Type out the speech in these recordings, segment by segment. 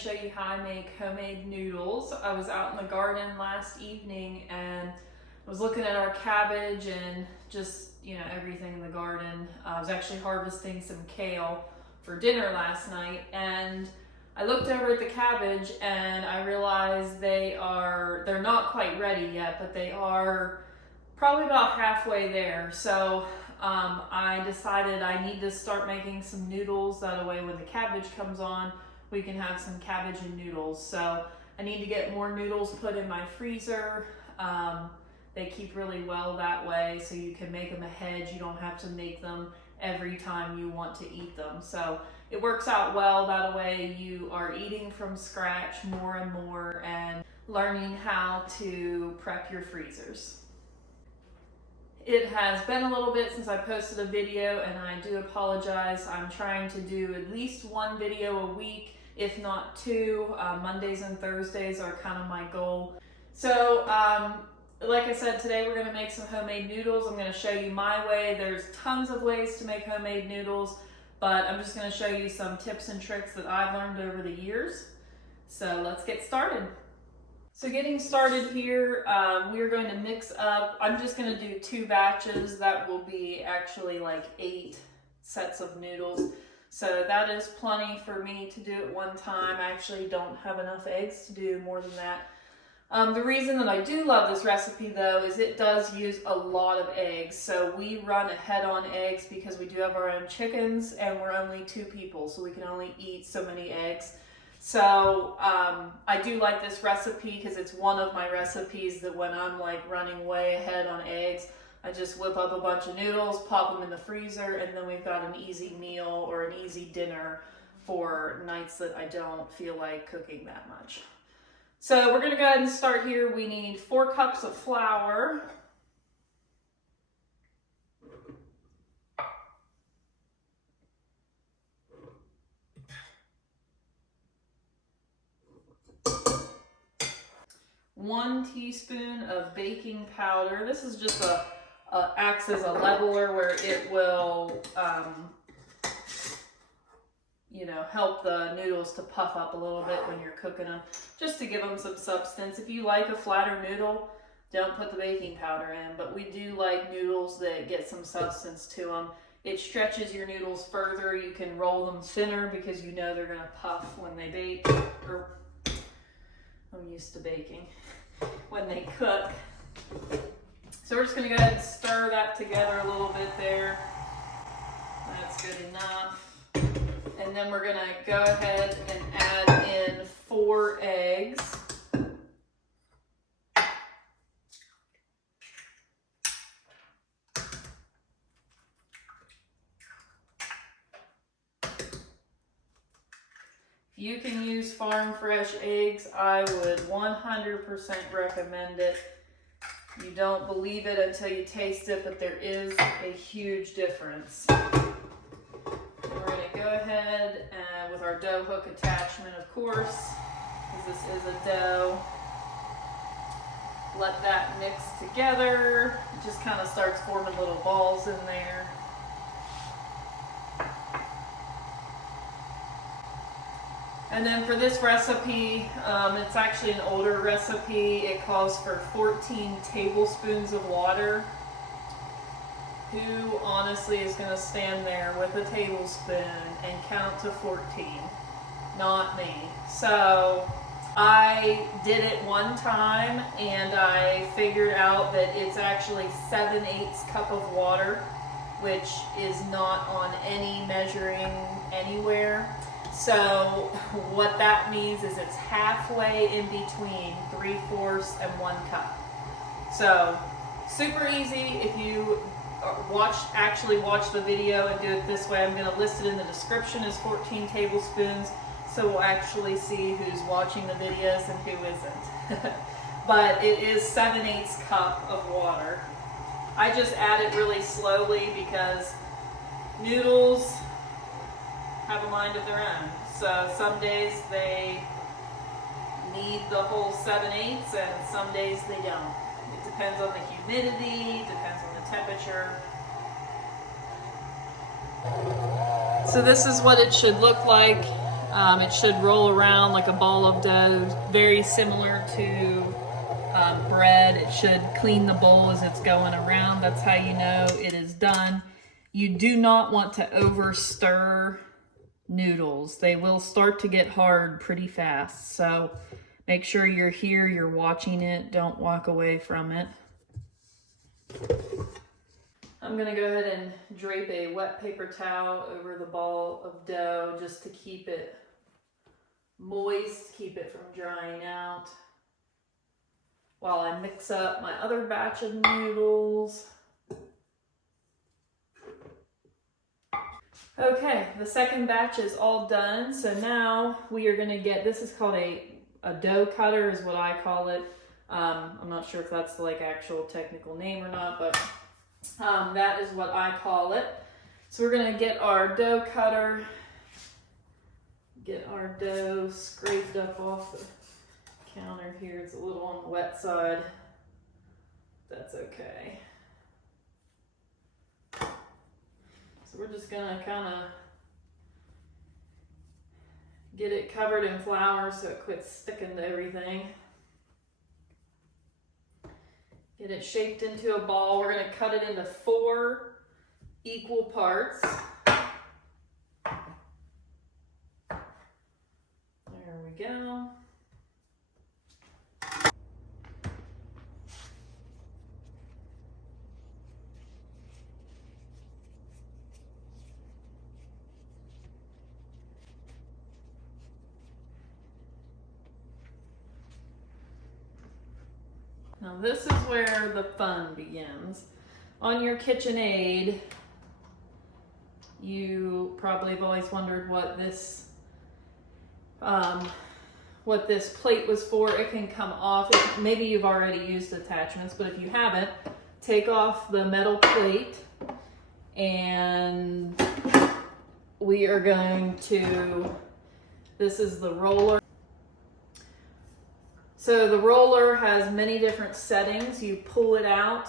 show you how I make homemade noodles. I was out in the garden last evening and I was looking at our cabbage and just, everything in the garden. I was actually harvesting some kale for dinner last night, and I looked over at the cabbage and I realized they're not quite ready yet, but they are probably about halfway there. So I decided I need to start making some noodles. That way when the cabbage comes on, we can have some cabbage and noodles. So I need to get more noodles put in my freezer. They keep really well that way, so you can make them ahead. You don't have to make them every time you want to eat them. So it works out well. That way you are eating from scratch more and more and learning how to prep your freezers. It has been a little bit since I posted a video, and I do apologize. I'm trying to do at least one video a week, if not two. Mondays and Thursdays are kind of my goal. So like I said, today we're going to make some homemade noodles. I'm going to show you my way. There's tons of ways to make homemade noodles, but I'm just going to show you some tips and tricks that I've learned over the years. So let's get started. So getting started here, we are going to mix up, I'm just going to do 2 batches. That will be actually like 8 sets of noodles. So that is plenty for me to do at one time. I actually don't have enough eggs to do more than that. The reason that I do love this recipe though is it does use a lot of eggs. So we run ahead on eggs because we do have our own chickens and we're only 2 people, so we can only eat so many eggs. So I do like this recipe because it's one of my recipes that when I'm like running way ahead on eggs, I just whip up a bunch of noodles, pop them in the freezer, and then we've got an easy meal or an easy dinner for nights that I don't feel like cooking that much. So we're going to go ahead and start here. We need 4 cups of flour. One teaspoon of baking powder. This is just acts as a leveler where it will, help the noodles to puff up a little bit when you're cooking them, just to give them some substance. If you like a flatter noodle, don't put the baking powder in, but we do like noodles that get some substance to them. It stretches your noodles further. You can roll them thinner because they're going to puff when they bake, or I'm used to baking, when they cook. So we're just going to go ahead and stir that together a little bit there. That's good enough. And then we're going to go ahead and add in 4 eggs. If you can use farm fresh eggs, I would 100% recommend it. You don't believe it until you taste it, but there is a huge difference. We're going to go ahead and with our dough hook attachment, of course, because this is a dough, let that mix together. It just kind of starts forming little balls in there. And then for this recipe, it's actually an older recipe. It calls for 14 tablespoons of water. Who honestly is going to stand there with a tablespoon and count to 14? Not me. So I did it one time and I figured out that it's actually 7/8 cup of water, which is not on any measuring anywhere. So what that means is it's halfway in between 3/4 and 1 cup. So super easy. If you actually watch the video and do it this way, I'm going to list it in the description as 14 tablespoons, so we'll actually see who's watching the videos and who isn't. But it is 7/8 cup of water. I just add it really slowly because noodles have a mind of their own. So some days they need the whole 7/8 and some days they don't. It depends on the humidity, depends on the temperature. So this is what it should look like It should roll around like a ball of dough, very similar to bread. It should clean the bowl as it's going around. That's how you know it is done. You do not want to over stir noodles. They will start to get hard pretty fast. So make sure you're here, you're watching it. Don't walk away from it. I'm gonna go ahead and drape a wet paper towel over the ball of dough just to keep it moist, keep it from drying out, while I mix up my other batch of noodles. Okay, the second batch is all done. So now we are gonna get, this is called a dough cutter is what I call it. I'm not sure if that's the like actual technical name or not, but that is what I call it. So we're gonna get our dough cutter, get our dough scraped up off the counter here. It's a little on the wet side. That's okay. So we're just gonna kind of get it covered in flour so it quits sticking to everything. Get it shaped into a ball. We're gonna cut it into 4 equal parts. There we go. Now this is where the fun begins. On your KitchenAid, you probably have always wondered what this plate was for. It can come off. Maybe you've already used attachments, but if you haven't, take off the metal plate and we are going to, this is the roller. So the roller has many different settings. You pull it out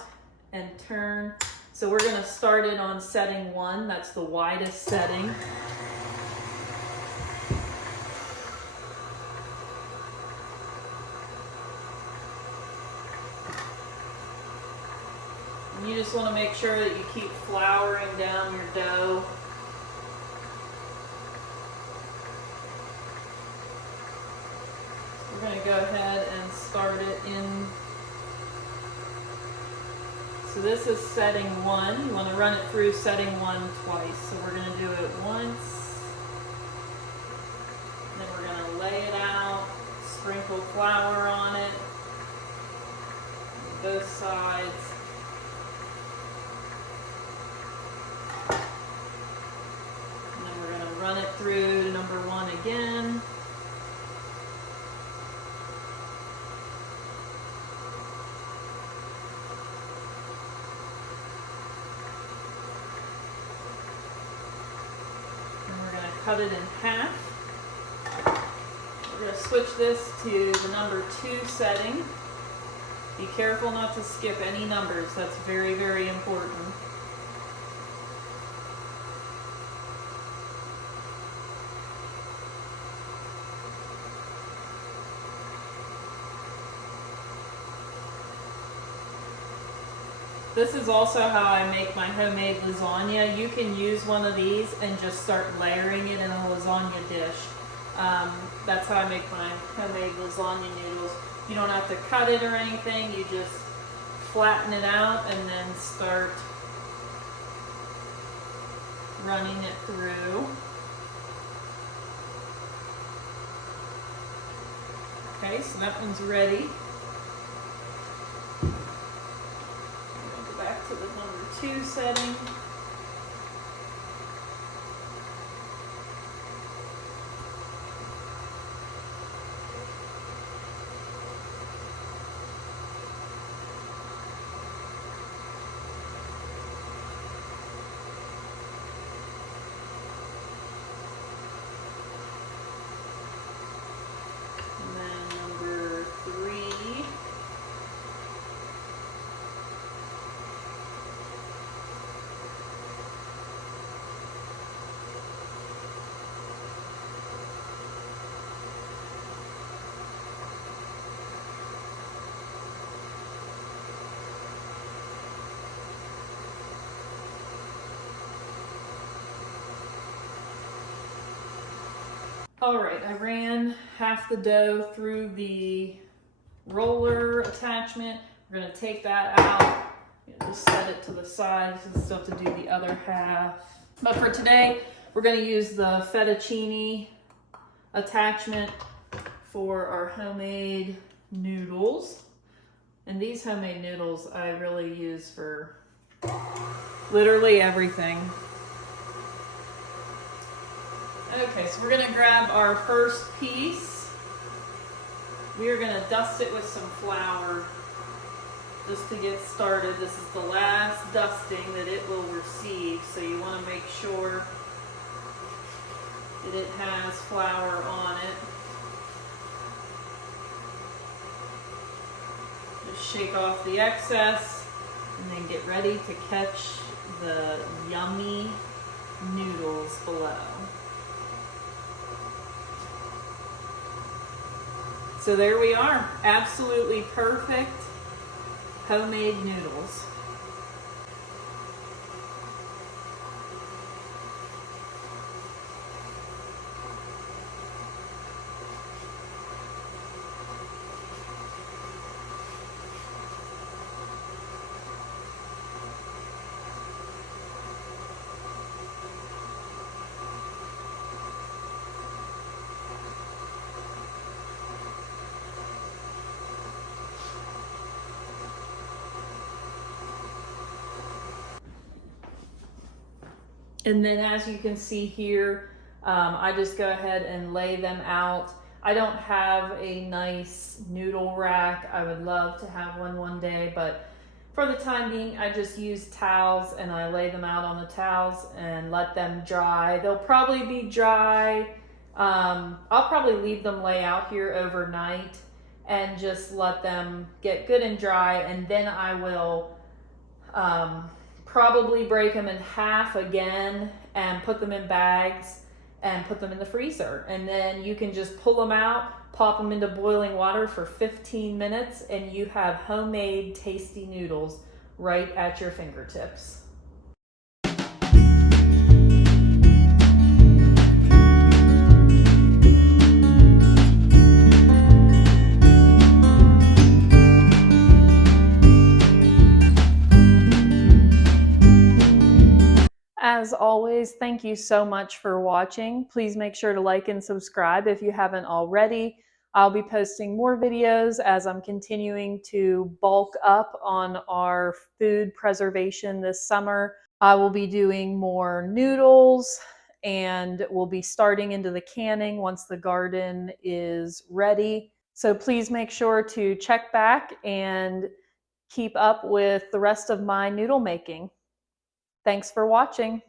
and turn. So we're gonna start it on setting 1. That's the widest setting. And you just wanna make sure that you keep flouring down your dough. We're going to go ahead and start it in. So this is setting 1. You want to run it through setting 1 twice. So we're going to do it once. Then we're going to lay it out, sprinkle flour on it, both sides. And then we're going to run it through number 1 again. Cut it in half. We're going to switch this to the number 2 setting. Be careful not to skip any numbers. That's very, very important. This is also how I make my homemade lasagna. You can use one of these and just start layering it in a lasagna dish. That's how I make my homemade lasagna noodles. You don't have to cut it or anything. You just flatten it out and then start running it through. Okay, so that one's ready. Back to the number 2 setting. And then number 3. All right, I ran half the dough through the roller attachment. We're gonna take that out, just set it to the side because we still have to do the other half. But for today, we're gonna use the fettuccine attachment for our homemade noodles. And these homemade noodles I really use for literally everything. Okay, so we're gonna grab our first piece. We are gonna dust it with some flour just to get started. This is the last dusting that it will receive, so you wanna make sure that it has flour on it. Just shake off the excess and then get ready to catch the yummy noodles below. So there we are, absolutely perfect homemade noodles. And then as you can see here, I just go ahead and lay them out. I don't have a nice noodle rack. I would love to have one day, but for the time being, I just use towels and I lay them out on the towels and let them dry. They'll probably be dry. I'll probably leave them lay out here overnight and just let them get good and dry, and then I will probably break them in half again and put them in bags and put them in the freezer. And then you can just pull them out, pop them into boiling water for 15 minutes, and you have homemade tasty noodles right at your fingertips. As always, thank you so much for watching. Please make sure to like and subscribe if you haven't already. I'll be posting more videos as I'm continuing to bulk up on our food preservation this summer. I will be doing more noodles and we'll be starting into the canning once the garden is ready. So please make sure to check back and keep up with the rest of my noodle making. Thanks for watching.